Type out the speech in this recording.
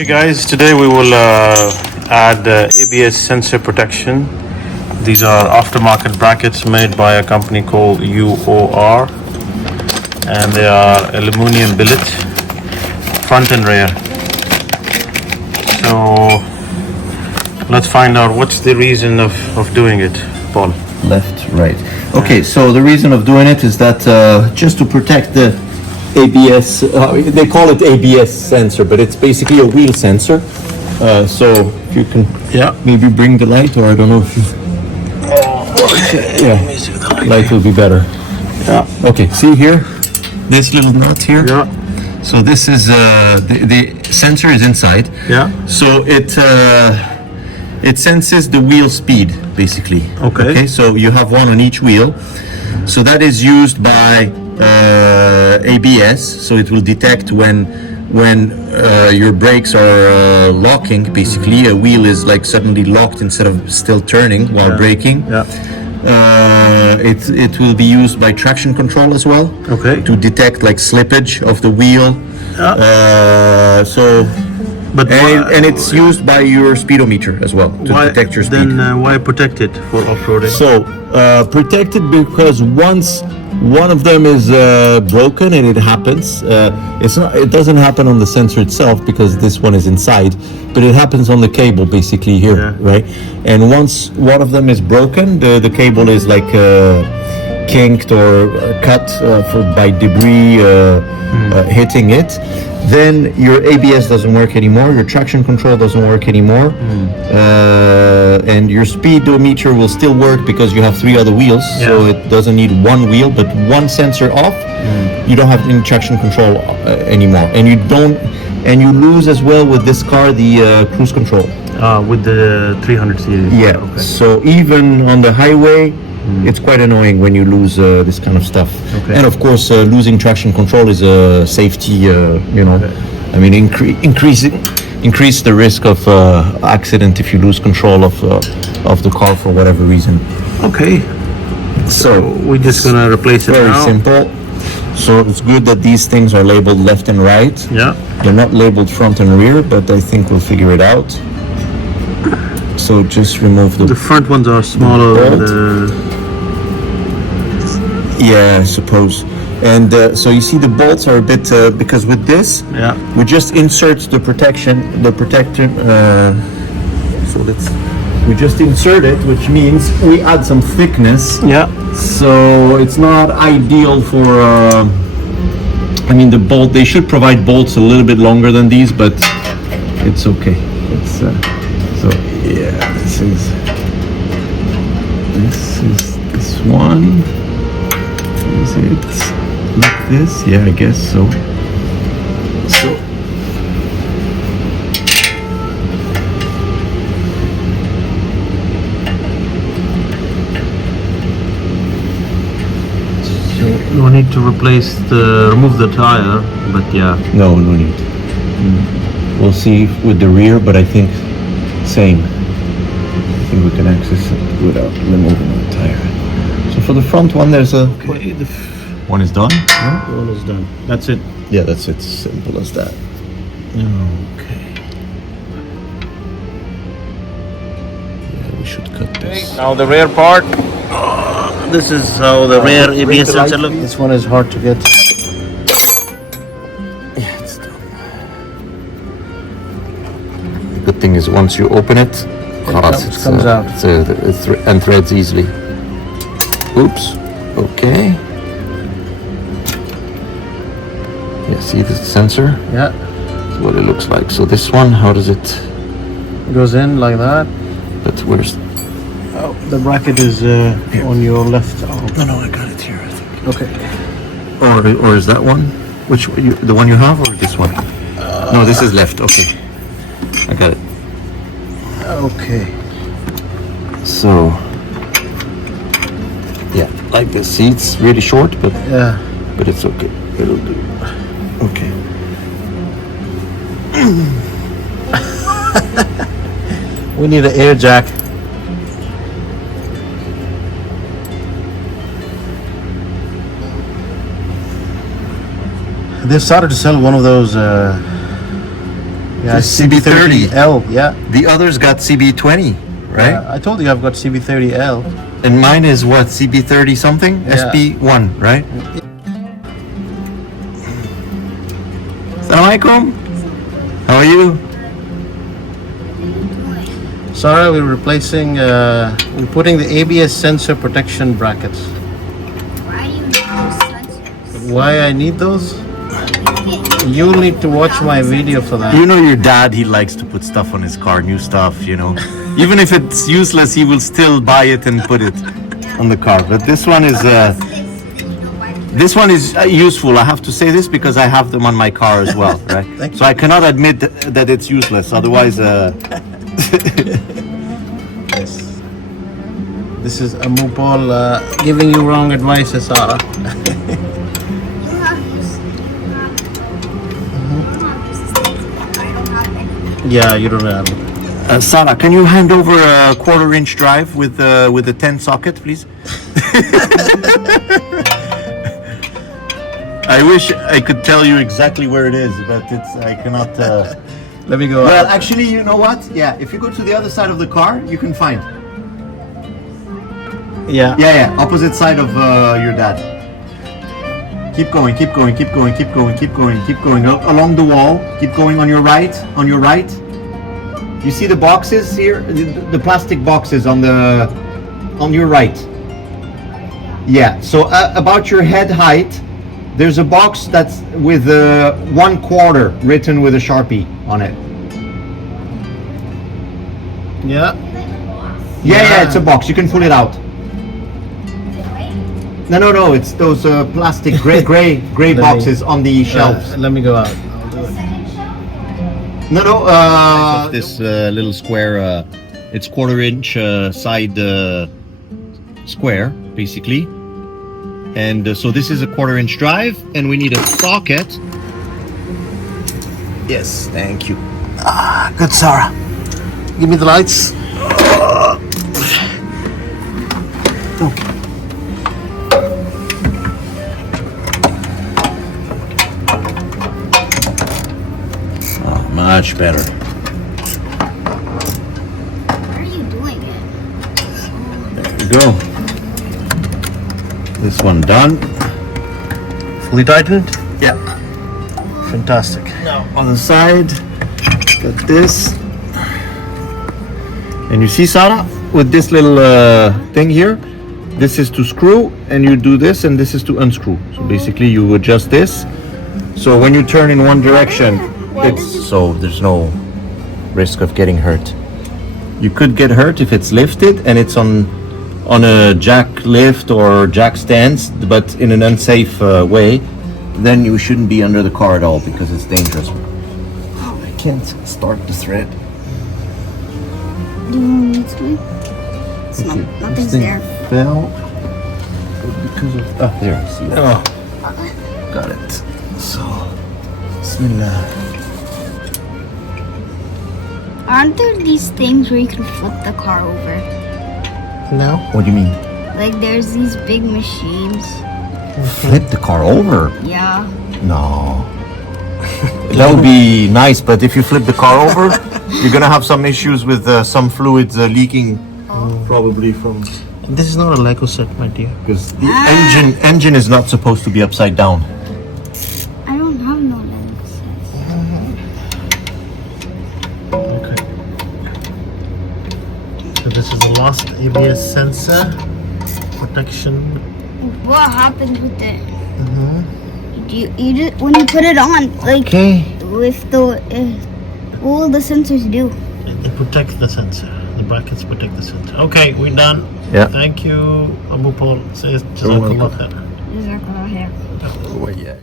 Okay guys, today we will add ABS sensor protection. These are aftermarket brackets made by a company called UOR, and they are aluminum billet, front and rear. So let's find out what's the reason of doing it, Paul. Left, right. Okay, so the reason of doing it is that just to protect the ABS, they call it ABS sensor, but it's basically a wheel sensor. So if you can maybe bring the light, or I don't know if you... Light will be better. Okay, see here? This little nut here? So this is, the sensor is inside. So it senses the wheel speed, basically. Okay, so you have one on each wheel. So that is used by ABS, so it will detect when your brakes are locking. Basically, a wheel is like suddenly locked instead of still turning while braking. It will be used by traction control as well. To detect like slippage of the wheel. And it's used by your speedometer as well to detect your speed. Then why protect it for off-roading? So protected because once one of them is broken, and it happens, it doesn't happen on the sensor itself because this one is inside, but it happens on the cable basically here, right? And once one of them is broken, the cable is like kinked or cut by debris hitting it. Then your ABS doesn't work anymore, your traction control doesn't work anymore, and your speedometer will still work because you have 3 other wheels, so it doesn't need one wheel, but one sensor off, you don't have any traction control anymore, and you lose as well with this car the cruise control. With the 300 series. So even on the highway, it's quite annoying when you lose this kind of stuff. And of course, losing traction control is a safety, I mean, increase the risk of accident if you lose control of the car for whatever reason. So we're just gonna replace it very now. simple. So it's good that these things are labeled left and right. They're not labeled front and rear, but I think we'll figure it out. So just remove the front ones are smaller than I suppose. And so you see the bolts are a bit because with this we just insert the protector. So we just insert it, which means we add some thickness. So it's not ideal for I mean, the bolt, they should provide bolts a little bit longer than these, but it's okay. It's so this is this one. Is it like this? Yeah, I guess so. No need to remove the tire, but no need. We'll see with the rear, but I think same. I think we can access it without removing the tire. So for the front one, there's a one is done. One is done. That's it. Yeah, that's it. Simple as that. We should cut this. Now the rear part. This is how the rear ABS sensor looks. This one is hard to get. Yeah, it's done. The good thing is once you open it, it comes out. And threads easily. Oops. Okay. Yeah, see the sensor? That's what it looks like. So this one, how does it? It goes in like that. But where's? Oh, the bracket is on your left arm. No, I got it here, I think. Okay. Or is that one? Which the one you have, or this one? No, this is left. Okay. I got it. Okay. So. Yeah, like this. See, it's really short, but but it's okay. It'll do. Okay. We need an air jack. They've started to sell one of those Yeah, It's CB30L. Yeah. The others got CB20, right? I told you I've got CB30L. And mine is what, CB30 something? Yeah. SP1, right? Assalamualaikum. How are you? Sarah, we're putting the ABS sensor protection brackets. Why do you need those sensors? Why I need those? You'll need to watch my video for that. You know your dad, he likes to put stuff on his car, new stuff, you know. Even if it's useless, he will still buy it and put it on the car. But this one is useful. I have to say this because I have them on my car as well, right? So I cannot admit that it's useless. Otherwise, Yes. This is Amupol giving you wrong advice, Sarah. You have these. I don't have any. Yeah, you don't have it. Sarah, can you hand over a 1/4-inch drive with a 10 socket, please? I wish I could tell you exactly where it is, but I cannot. Let me go. Well, actually, you know what? Yeah, if you go to the other side of the car, you can find. Yeah. Yeah, opposite side of your dad. Keep going, keep going, keep going, keep going, keep going, keep going along the wall. Keep going on your right, on your right. You see the boxes here, the plastic boxes on your right. Yeah. So about your head height, there's a box that's with 1/4 written with a Sharpie on it. Yeah. Yeah, it's a box. You can pull it out. No. It's those plastic gray boxes on the shelves. Let me go out. No. This little square. It's 1/4-inch side square, basically. And so this is a 1/4-inch drive, and we need a socket. Yes, thank you. Good, Sarah. Give me the lights. Okay. Much better. How are you doing it? There we go. This one done. Fully tightened? Yeah. Fantastic. Now on the side, got this. And you see, Sarah, with this little thing here, this is to screw, and you do this, and this is to unscrew. So basically, you adjust this. So when you turn in one direction, so there's no risk of getting hurt. You could get hurt if it's lifted and it's on a jack lift or jack stands, but in an unsafe way. Then you shouldn't be under the car at all because it's dangerous. I can't start the thread. Do you want me to? It's not, nothing's there. Fell because of there. I see that. Oh, got it. So, Bismillah. Aren't there these things where you can flip the car over? No. What do you mean? Like there's these big machines. Flip the car over? Yeah. No. That would be nice, but if you flip the car over, you're gonna have some issues with some fluids leaking, probably from. This is not a Lego set, my dear. Because the engine is not supposed to be upside down. I don't have no legs. Okay. So this is the last ABS sensor protection. What happens with it? You just, when you put it on, like Okay. with the what will the sensors do? It protects the sensor. The brackets protect the sensor. Okay, we're done. Yeah. Thank you, Abu Paul. Says welcome. Jazakallah khair. Jazakallah khair. Oh, yeah.